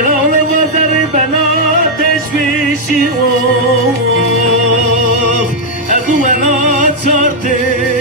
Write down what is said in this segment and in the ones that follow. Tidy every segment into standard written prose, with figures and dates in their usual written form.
الهول وزر بنات تشويشي أدو ولا شرطي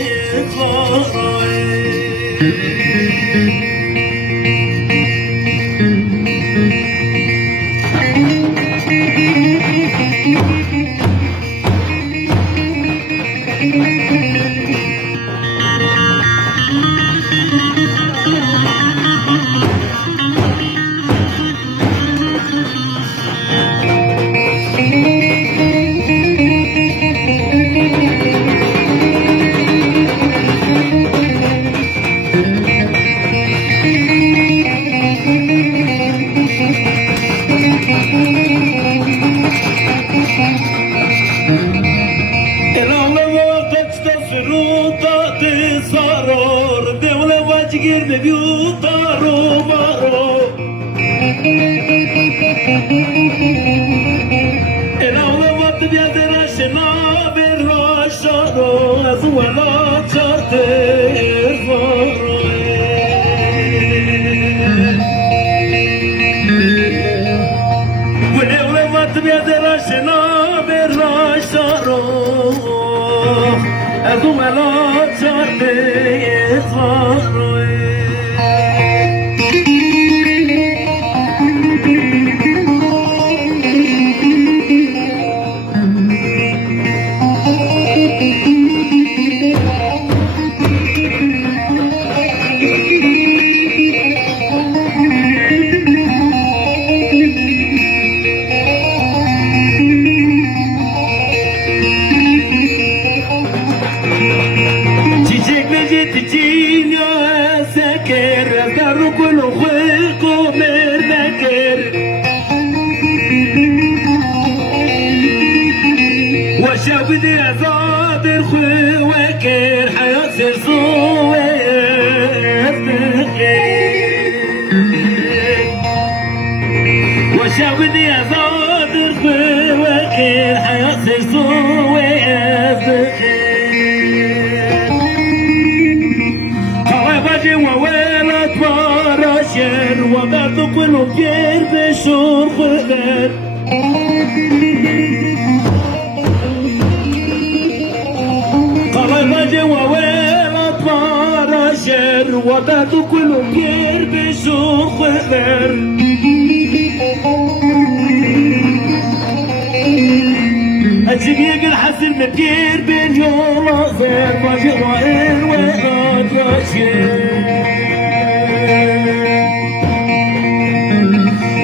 Girme biutaro maro Era una volta di adera scena per lasciare a sua lasciate foro Una volta di adera scena per lasciare a sua lasciate foro وشاودي أزاد الخوي وكير حياة سرسوي وشاودي أزاد الخوي وكير حياة سرسوي خواجي وويلة باراشر وبعد كل كير بشور خبر وبعد كل كير بشور خبر أجيك الحسن مكير بين يوم أصير ما جوائر وقت وشير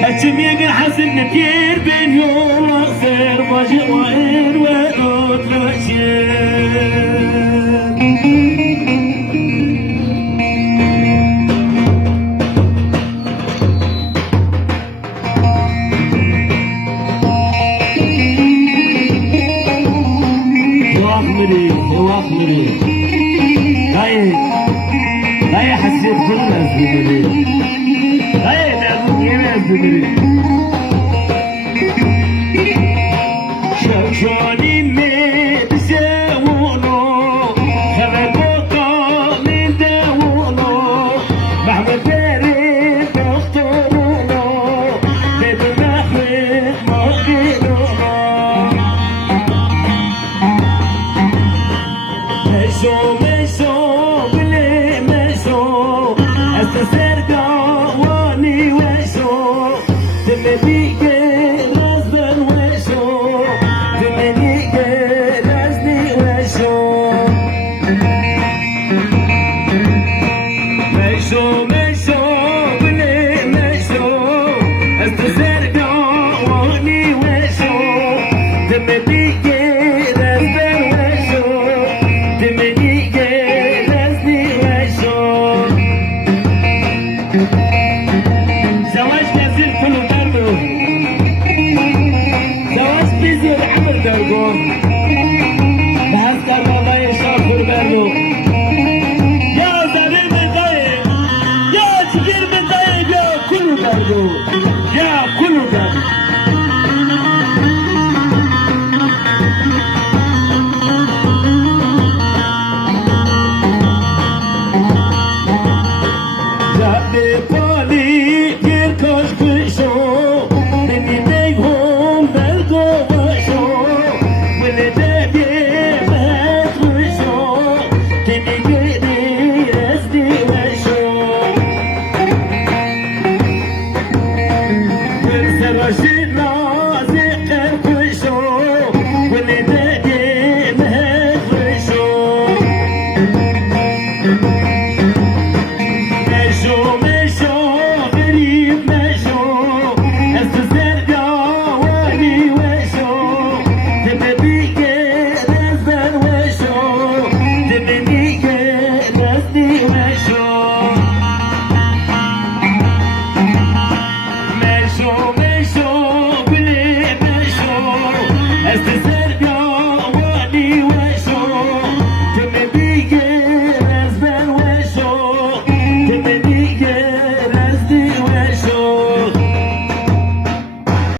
أجيك الحسن مكير بين يوم أصير ما جوائر وقت وشير هاي حسيت كلها زمري هاي تعبوا كلها زمري شوفوني من بساولو خلقوا قامين داولو محمد باري دكتورولو بيت الرحمة مقيلولو مشو cerca wani hueso te me dijeras del hueso te me dijeras ni hueso meso meso hasta cerca wani hueso te me dijeras del hueso te me dijeras ni hueso زواج نازل كله دربه لباشي رازق الكشو واللي داقي مهفشو مشو مشو غريب مشو استسر جواني وشو تبني كنزل وشو تبني كنزلي وشو مشو مشو بلي مشو استسر